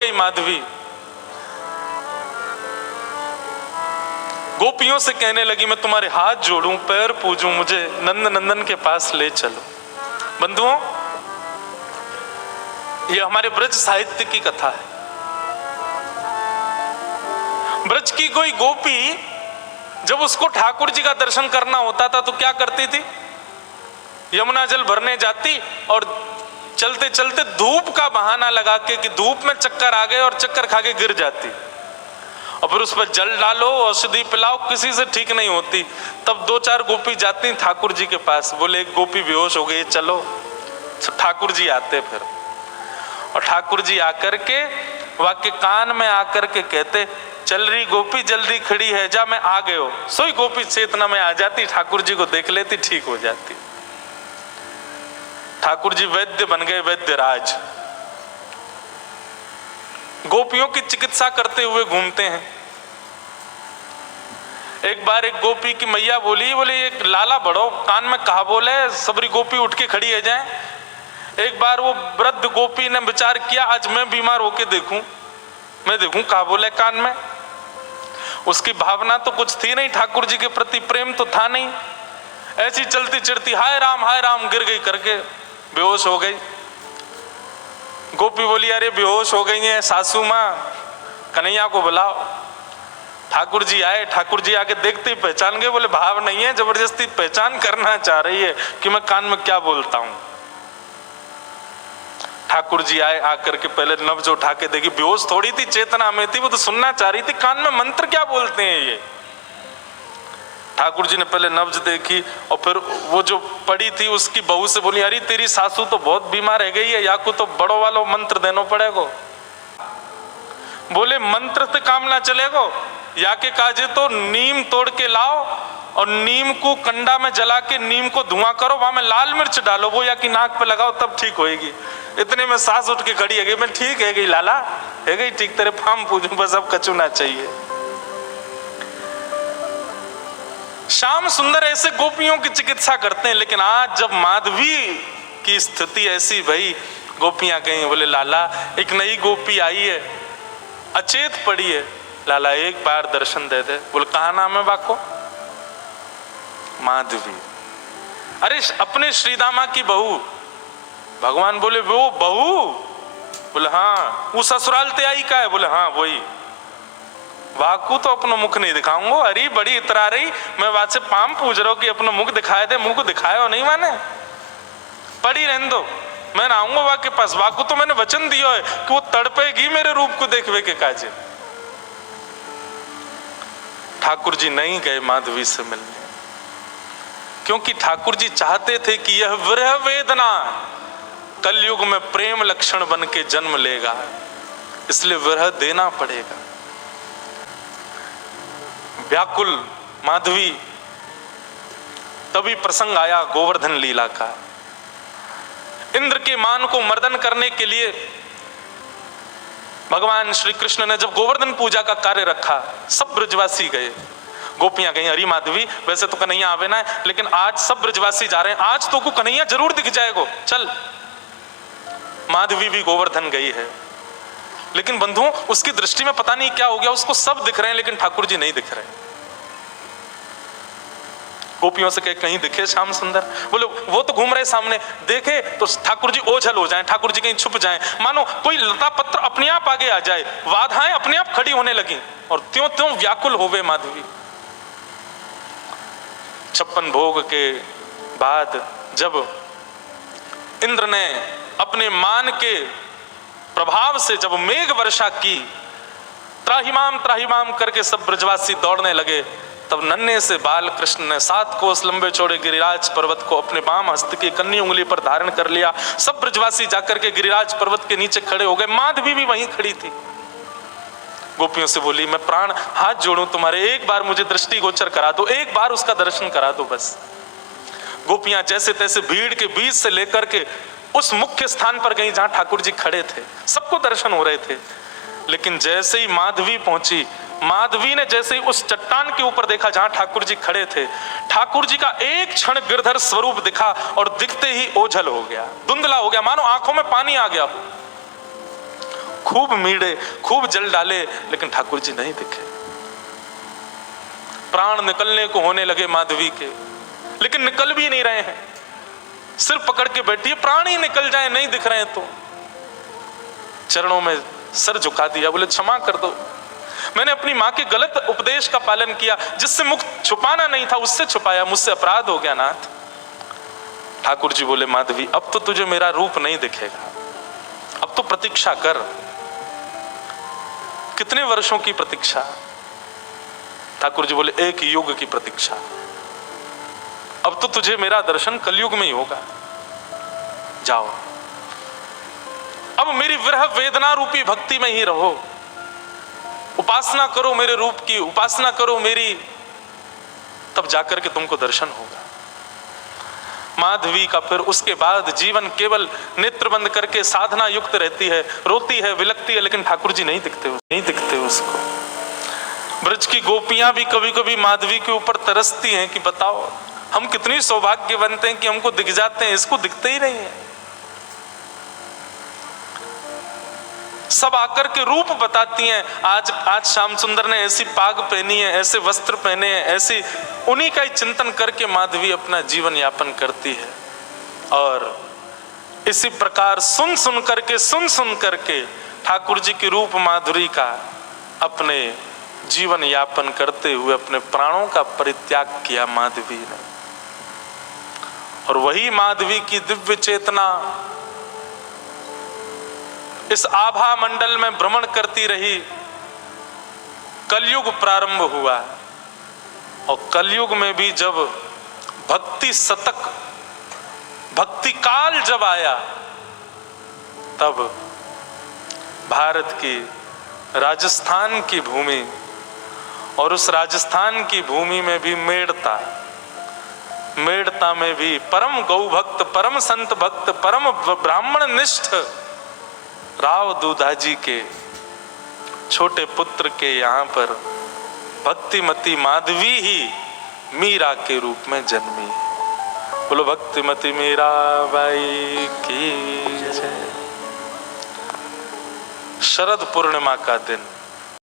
माधवी गोपियों से कहने लगी, मैं तुम्हारे हाथ जोड़ूं, पैर पूजूं, मुझे नंद नंदन के पास ले चलो। बंधुओं, ये हमारे ब्रज साहित्य की कथा है। ब्रज की कोई गोपी जब उसको ठाकुर जी का दर्शन करना होता था तो क्या करती थी? यमुना जल भरने जाती और चलते चलते धूप का बहाना लगा के कि धूप में चक्कर आ गए और चक्कर खा के गिर जाती, और फिर उस पर जल डालो, औषधि पिलाओ, किसी से ठीक नहीं होती। तब दो चार गोपी जाती ठाकुर जी के पास, बोले एक गोपी बेहोश हो गई, चलो। ठाकुर जी आते फिर, और ठाकुर जी आकर के वाक्य कान में आकर के कहते, चल रही गोपी जल्दी खड़ी है, जा मैं आ गए हो। सोई गोपी चेतना में आ जाती, ठाकुर जी को देख लेती, ठीक हो जाती। ठाकुर जी वैद्य बन गए, वैद्य राज। गोपियों की चिकित्सा करते हुए घूमते हैं। एक बार एक गोपी की मैया बोली, बोले एक लाला बड़ो कान में कहा बोले, सबरी गोपी उठ के खड़ी है जाए। एक बार वो वृद्ध गोपी ने विचार किया, आज मैं बीमार होके देखूं, मैं देखूं कहा बोले कान में। उसकी भावना तो कुछ थी नहीं, ठाकुर जी के प्रति प्रेम तो था नहीं। ऐसी चलती चिड़ती हाय राम गिर गई करके बेहोश हो गई। गोपी बोली, अरे बेहोश हो गई है सासू माँ, कन्हैया को बुलाओ। ठाकुर जी आए, ठाकुर जी आके देखते ही पहचान गए, बोले भाव नहीं है, जबरदस्ती पहचान करना चाह रही है कि मैं कान में क्या बोलता हूं। ठाकुर जी आए, आकर के पहले नब्ज उठा के देखी, बेहोश थोड़ी थी, चेतना में थी, वो तो सुनना चाह रही थी, कान में मंत्र क्या बोलते हैं ये। ठाकुर जी ने पहले नब्ज देखी और फिर वो जो पड़ी थी उसकी बहू से बोली, अरे तेरी सासू तो बहुत बीमार रह गई है, या को तो बड़ो वालो मंत्र देना पड़ेगा। बोले मंत्र से काम ना चलेगा, या के काजे तो नीम तोड़ के लाओ और नीम को कंडा में जला के नीम को धुआं करो, वहां में लाल मिर्च डालो, वो या की नाक पे लगाओ, तब ठीक होएगी। इतने में सास उठ के खड़ी है गई, मैं ठीक है गई लाला, है गई ठीक, तेरे फार्म पूजू, बस अब कचू ना चाहिए। श्याम सुंदर ऐसे गोपियों की चिकित्सा करते हैं। लेकिन आज जब माधवी की स्थिति ऐसी भई, गोपियां कहीं, बोले लाला एक नई गोपी आई है, अचेत पड़ी है, लाला एक बार दर्शन दे दे। बोले कहा नाम है बाको? माधवी। अरे अपने श्रीदामा की बहू। भगवान बोले वो बहू? बोले हाँ। वो ससुराल ते आई का है? बोले हाँ वही। वाकू तो अपना मुख नहीं दिखाऊंगा, अरे बड़ी इतरा रही, मैं बात से पाम पूछ रहा हूं कि अपना मुख दिखाए दे, मुंह को दिखाया हो नहीं माने, पड़ी रहने दो, मैं आऊंगा वाक के पास। वाकू तो मैंने वचन दिया है कि वो तड़पेगी मेरे रूप को देखवे के काजे। ठाकुर जी नहीं गए माधवी से मिलने, क्योंकि ठाकुर जी चाहते थे कि यह विरह वेदना कलयुग में प्रेम लक्षण बन के जन्म लेगा, इसलिए विरह देना पड़ेगा। व्याकुल माधवी, तभी प्रसंग आया गोवर्धन लीला का। इंद्र के मान को मर्दन करने के लिए भगवान श्री कृष्ण ने जब गोवर्धन पूजा का कार्य रखा, सब ब्रजवासी गए, गोपियां गई, हरी माधवी वैसे तो कन्हैया आवे ना है, लेकिन आज सब ब्रजवासी जा रहे हैं, आज तो को कन्हैया जरूर दिख जाएगा, चल। माधवी भी गोवर्धन गई है, लेकिन बंधुओं उसकी दृष्टि में पता नहीं क्या हो गया, उसको सब दिख रहे हैं लेकिन ठाकुर जी नहीं दिख रहे। गोपियों से कहीं दिखे श्याम सुंदर? बोले वो तो घूम रहे सामने, देखे तो ठाकुर जी ओझल हो जाएं, ठाकुर जी कहीं छुप जाएं, मानो कोई लता पत्र अपने आप आगे आ जाए, बाधाएं अपने आप खड़ी होने लगी और त्यों त्यों व्याकुल हो गए माधवी। 56 भोग के बाद जब इंद्र ने अपने मान के प्रभाव से जब मेघ वर्षा की, त्राहिमाम करके सब ब्रजवासी दौड़ने लगे, तब नन्हे से बाल कृष्ण ने 7 कोस लंबे चौड़े गिरिराज पर्वत को अपने बाम हस्त की कन्नी उंगली पर धारण कर लिया। सब ब्रजवासी जाकर के गिरिराज पर्वत के नीचे खड़े हो गए, माधवी भी वहीं खड़ी थी। गोपियों से बोली, मैं प्राण हाथ जोड़ूं तुम्हारे, एक बार मुझे दृष्टि गोचर करा दो, एक बार उसका दर्शन करा दो बस। गोपियां जैसे तैसे भीड़ के बीच से लेकर के उस मुख्य स्थान पर गई जहां ठाकुर जी खड़े थे, सबको दर्शन हो रहे थे। लेकिन जैसे ही माधवी पहुंची, माधवी ने जैसे ही उस चट्टान के ऊपर देखा जहां ठाकुर जी खड़े थे, ठाकुर जी का एक क्षण गिरधर स्वरूप दिखा और दिखते ही ओझल हो गया, धुंधला हो गया, मानो आंखों में पानी आ गया। खूब मीड़े, खूब जल डाले, लेकिन ठाकुर जी नहीं दिखे। प्राण निकलने को होने लगे माधवी के, लेकिन निकल भी नहीं रहे हैं। सिर पकड़ के बैठी है, प्राण ही निकल जाए, नहीं दिख रहे हैं। तो चरणों में सर झुका दिया, बोले क्षमा कर दो, मैंने अपनी माँ के गलत उपदेश का पालन किया, जिससे मुख छुपाना नहीं था उससे छुपाया, मुझसे अपराध हो गया नाथ। ठाकुर जी बोले माधवी अब तो तुझे मेरा रूप नहीं दिखेगा, अब तो प्रतीक्षा कर। कितने वर्षों की प्रतीक्षा? ठाकुर जी बोले 1 युग की प्रतीक्षा। अब तो तुझे मेरा दर्शन कलयुग में ही होगा, जाओ अब मेरी विरह वेदना रूपी भक्ति में ही रहो, उपासना करो मेरे रूप की, उपासना करो मेरी, तब जाकर के तुमको दर्शन होगा। माधवी का फिर उसके बाद जीवन केवल नेत्र बंद करके साधना युक्त रहती है, रोती है, विलकती है, लेकिन ठाकुर जी नहीं दिखते उसको। ब्रज की गोपियां भी कभी कभी माधवी के ऊपर तरसती हैं कि बताओ हम कितनी सौभाग्यवंत हैं कि हमको दिख जाते हैं, इसको दिखते ही नहीं है। सब आकर के रूप बताती हैं, आज श्याम सुंदर ने ऐसी पाग पहनी है, ऐसे वस्त्र पहने हैं, ऐसी, उन्हीं का ही चिंतन करके माधवी अपना जीवन यापन करती है। और इसी प्रकार सुन सुन करके ठाकुर जी की रूप माधुरी का अपने जीवन यापन करते हुए अपने प्राणों का परित्याग किया माधवी ने। और वही माधवी की दिव्य चेतना इस आभा मंडल में भ्रमण करती रही। कलयुग प्रारंभ हुआ, और कलयुग में भी जब भक्ति शतक, भक्ति काल जब आया, तब भारत की राजस्थान की भूमि, और उस राजस्थान की भूमि में भी मेड़ता में भी परम गौ भक्त, परम संत भक्त, परम ब्राह्मण निष्ठ राव दूधाजी के छोटे पुत्र के यहाँ पर भक्तिमती माधवी ही मीरा के रूप में जन्मी। बोलो भक्तिमती मीरा बाई की जय। शरद पूर्णिमा का दिन